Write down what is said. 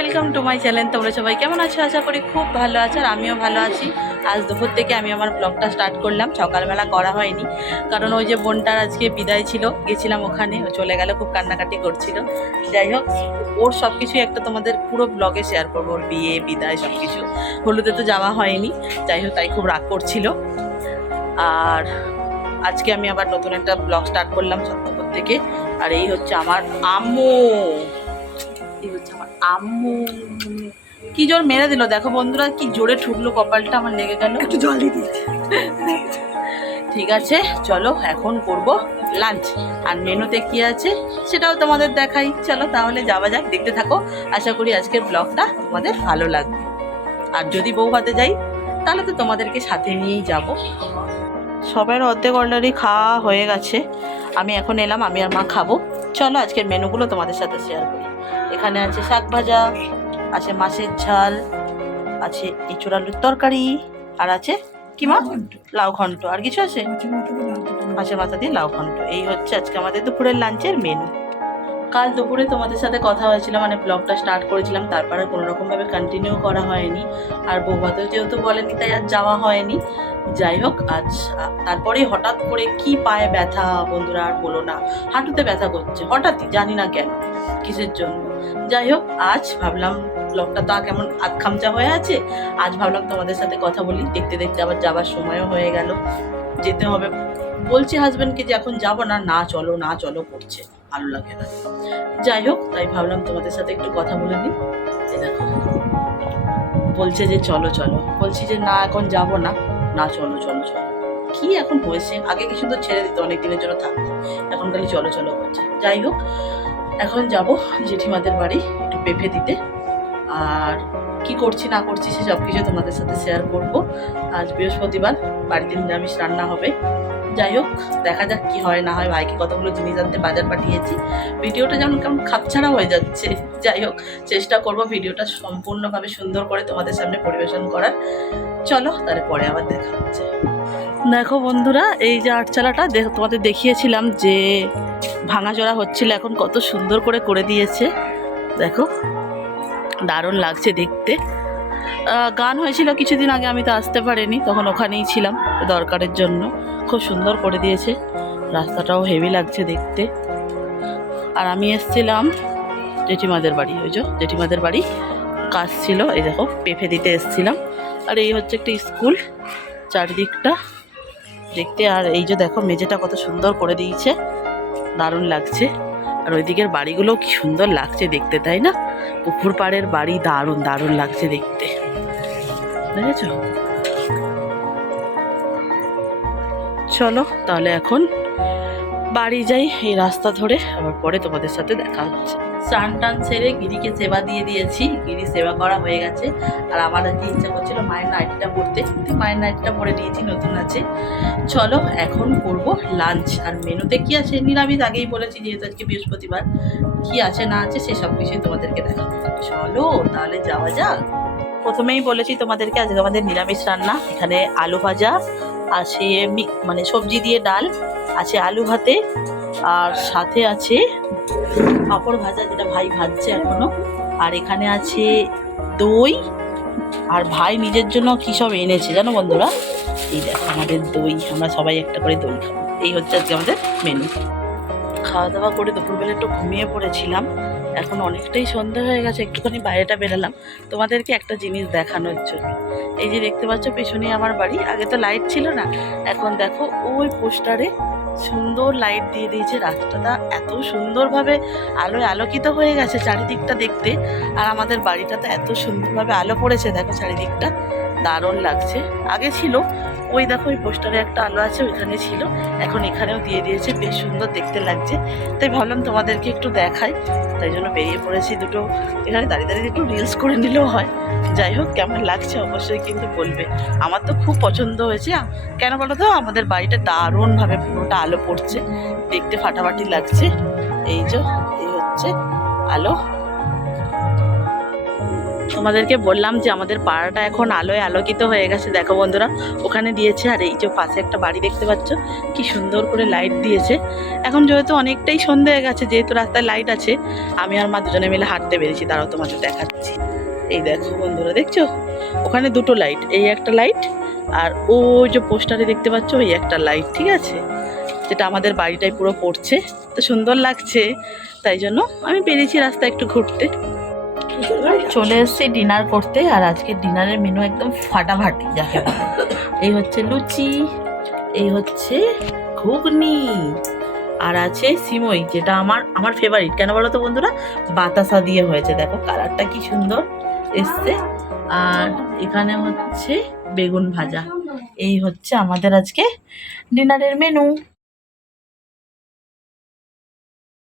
Welcome to my channel. তোমরা সবাই কেমন আছো? আশা করি খুব ভালো আছো, আর আমিও ভালো আছি। আজ দুপুর থেকে আমি আমার ব্লগটা স্টার্ট করলাম। সকালবেলা করা হয়নি, কারণ ওই যে বোনটার আজকে বিদায় ছিল, গেছিলাম ওখানে, ও চলে গেল, খুব কান্নাকাটি করছিল। যাই হোক, ওর সব কিছুই একটা তোমাদের পুরো ব্লগে শেয়ার করবো, ওর বিয়ে বিদায় সব কিছু। হলুদে তো যাওয়া হয়নি, যাই হোক, তাই খুব রাগ করছিল। আর আজকে আমি আবার নতুন একটা ব্লগ স্টার্ট করলাম সত্যপুর থেকে। আর এই হচ্ছে আমার আম্মু, এই হচ্ছে আমার আম্মু। কি জোর মেরে দিল দেখো বন্ধুরা, কি জোরে ঠুকলো, কপালটা আমার লেগে গেল। একটু জল দিয়ে দিয়েছে। ঠিক আছে, চলো এখন করব লাঞ্চ। আর মেনুতে কি আছে সেটাও তোমাদের দেখাই। চলো তাহলে যাওয়া যাক, দেখতে থাকো। আশা করি আজকের ব্লগটা তোমাদের ভালো লাগবে। আর যদি বউ ভাতে যাই তাহলে তো তোমাদেরকে সাথে নিয়েই যাব। সবার অর্ধেক অলরেডি খাওয়া হয়ে গেছে, আমি এখন এলাম, আমি আর মা খাবো। চলো আজকের মেনুগুলো তোমাদের সাথে শেয়ার করি। এখানে আছে শাক ভাজা, আছে মাছের ঝাল, আছে এঁচোড় আলুর তরকারি, আর আছে কি মা, লাউ ঘন্ট। আর কিছু আছে? মাছের মাথা দিয়ে লাউ ঘন্ট। এই হচ্ছে আজকে আমাদের দুপুরের লাঞ্চের মেনু। কাল দুপুরে তোমাদের সাথে কথা হয়েছিল, মানে ব্লগটা স্টার্ট করেছিলাম, তারপরে কোনো রকমভাবে কন্টিনিউ করা হয়নি। আর বৌভাতেও যেহেতু বলেনি, তাই আর যাওয়া হয়নি। যাই হোক, আজ তারপরে হঠাৎ করে কি পায়ে ব্যথা বন্ধুরা, আর বলো না, হাঁটুতে ব্যথা করছে হঠাৎই, জানি না কেন, কিসের জন্য। যাই হোক, আজ ভাবলাম ব্লগটা তো কেমন আধখামচা হয়ে আছে, আজ ভাবলাম তোমাদের সাথে কথা বলি। দেখতে দেখতে আবার যাবার সময়ও হয়ে গেল, যেতে হবে। বলছি হাজব্যান্ডকে যে এখন যাবো না, না চলো না চলো করছে, ভালো লাগে না। যাই হোক, তাই ভাবলাম তোমাদের সাথে একটু কথা বলে নিই। দেখো, বলছে যে চলো চলো, বলছি যে না এখন যাব না, না চলো চলো চলো। কি এখন হয়েছে, আগে কি সুন্দর ছেড়ে দিত, অনেক দিনের জন্য থাকতো, এখন খালি চলো চলো করছে। যাই হোক, এখন যাব জেঠিমাদের বাড়ি একটু পেঁপে দিতে। আর কি করছি না করছি সে সব কিছু তোমাদের সাথে শেয়ার করব। আজ বৃহস্পতিবার, বাড়িতে নিরামিষ রান্না হবে। যাই হোক, দেখা যাক কি হয় না হয়। ভাইকে কতগুলো জিনিস আনতে বাজার পাঠিয়েছি। ভিডিওটা যেমন কেমন খাপছাড়া হয়ে যাচ্ছে, যাই হোক চেষ্টা করব ভিডিওটা সম্পূর্ণভাবে সুন্দর করে তোমাদের সামনে পরিবেশন করার। চলো তাহলে পরে আবার দেখা হচ্ছে। দেখো বন্ধুরা, এই যে আটচালাটা তোমাদের দেখিয়েছিলাম যে ভাঙাচোরা হচ্ছিল, এখন কত সুন্দর করে করে দিয়েছে। দেখো, দারুণ লাগছে দেখতে। গান হয়েছিল কিছুদিন আগে, আমি তো আসতে পারিনি, তখন ওখানেই ছিলাম দরকারের জন্য। খুব সুন্দর করে দিয়েছে, রাস্তাটাও হেভি লাগছে দেখতে। আর আমি এসছিলাম জেঠিমাদের বাড়ি, ওই যে জেঠিমাদের বাড়ি কাজ ছিল, এই দেখো পেঁপে দিতে এসছিলাম। আর এই হচ্ছে একটা স্কুল, চারিদিকটা দেখতে। আর এই যে দেখো মেঝেটা কত সুন্দর করে দিয়েছে, দারুণ লাগছে। আর ওই দিকের বাড়িগুলো কি সুন্দর লাগছে দেখতে, তাই না? পুকুর পাড়ের বাড়ি, দারুণ দারুণ লাগছে দেখতে, দেখেছ? চলো তাহলে এখন বাড়ি যাই, এই রাস্তা ধরে, আবার পরে তোমাদের সাথে দেখা হচ্ছে। স্নান টান সেরে গিরিকে সেবা দিয়ে দিয়েছি, গিরি সেবা করা হয়ে গেছে। আর আমার আজকে ইচ্ছা করছিল মায়ের নাইটিটা পরতে, মায়ের নাইটিটা পরে নিয়েছি, নতুন আছে। চলো এখন করব লাঞ্চ। আর মেনুতে কি আছে, নিরামিষ আগেই বলেছি, যেহেতু আজকে বৃহস্পতিবার, কি আছে না আছে সে সব কিছুই তোমাদেরকে দেখাবো। চলো তাহলে যাওয়া যাক। প্রথমেই বলেছি তোমাদেরকে আজকে আমাদের নিরামিষ রান্না। এখানে আলু ভাজা আছে, মানে সবজি দিয়ে ডাল আছে, আলু ভাতে, আর সাথে আছে পাঁপড় ভাজা, যেটা ভাই ভাজছে এখনো। আর এখানে আছে দই, আর ভাই নিজের জন্য কী সব এনেছে জানো বন্ধুরা, এই দেখো আমাদের দই, আমরা সবাই একটা করে দই খাবো। এই হচ্ছে আজকে আমাদের মেনু। খাওয়া দাওয়া করে দুপুরবেলা একটু ঘুমিয়ে পড়েছিলাম, এখন অনেকটাই সন্ধ্যা হয়ে গেছে, একটুখানি বাইরেটা বেরালাম তোমাদেরকে একটা জিনিস দেখানোর জন্য। এই যে দেখতে পাচ্ছ পেছনে আমার বাড়ি, আগে তো লাইট ছিল না, এখন দেখো ওই পোস্টারে সুন্দর লাইট দিয়ে দিয়েছে। রাস্তাটা এত সুন্দরভাবে আলোয় আলোকিত হয়ে গেছে চারিদিকটা দেখতে। আর আমাদের বাড়িটাতে এত সুন্দরভাবে আলো পড়েছে, দেখো চারিদিকটা দারুণ লাগছে। আগে ছিল ওই দেখো ওই পোস্টারে একটা আলো আছে, ওইখানে ছিল, এখন এখানেও দিয়ে দিয়েছে, বেশ সুন্দর দেখতে লাগছে। তাই ভাবলাম তোমাদেরকে একটু দেখাই, তাই জন্য বেরিয়ে পড়েছি। দুটো এখানে দাঁড়িয়ে দাঁড়িয়ে একটু রিলস করে নিলেও হয়। যাই হোক, কেমন লাগছে অবশ্যই কিন্তু বলবে। আমার তো খুব পছন্দ হয়েছে। কেন বলো তো, আমাদের বাড়িটা দারুণভাবে পুরোটা আলো পড়ছে, দেখতে ফাটাফাটি লাগছে। এই যে এই হচ্ছে আলো। তোমাদেরকে বললাম যে আমাদের পাড়াটা এখন আলোয় আলোকিত হয়ে গেছে। দেখো বন্ধুরা, ওখানে দিয়েছে, আর এই যে পাশে একটা বাড়ি দেখতে পাচ্ছ, কি সুন্দর করে লাইট দিয়েছে। এখন যেহেতু অনেকটাই সন্ধে হয়ে গেছে, যেহেতু রাস্তায় লাইট আছে, আমি আর মা দুজনে মিলে হাঁটতে বেরিয়েছি। দাঁড়াও তোমাদের দেখাচ্ছি। এই দেখো বন্ধুরা, দেখছো ওখানে দুটো লাইট, এই একটা লাইট আর ওই যে পোস্টারে দেখতে পাচ্ছ ওই একটা লাইট, ঠিক আছে, যেটা আমাদের বাড়িটাই পুরো পড়ছে। তো সুন্দর লাগছে, তাই জন্য আমি বেরিয়েছি রাস্তায় একটু ঘুরতে। চলে এসেছি ডিনার করতে, আর আজকে ডিনারের মেনু একদম ফাটাফাটি যাকে বলে। এই হচ্ছে লুচি, এই হচ্ছে ঘুগনি, আর আছে সিমই, যেটা আমার ফেভারিট। কেন বলো তো বন্ধুরা, বাতাসা দিয়ে হয়েছে, দেখো কালারটা কি সুন্দর এসছে। আর এখানে হচ্ছে বেগুন ভাজা। এই হচ্ছে আমাদের আজকে ডিনারের মেনু।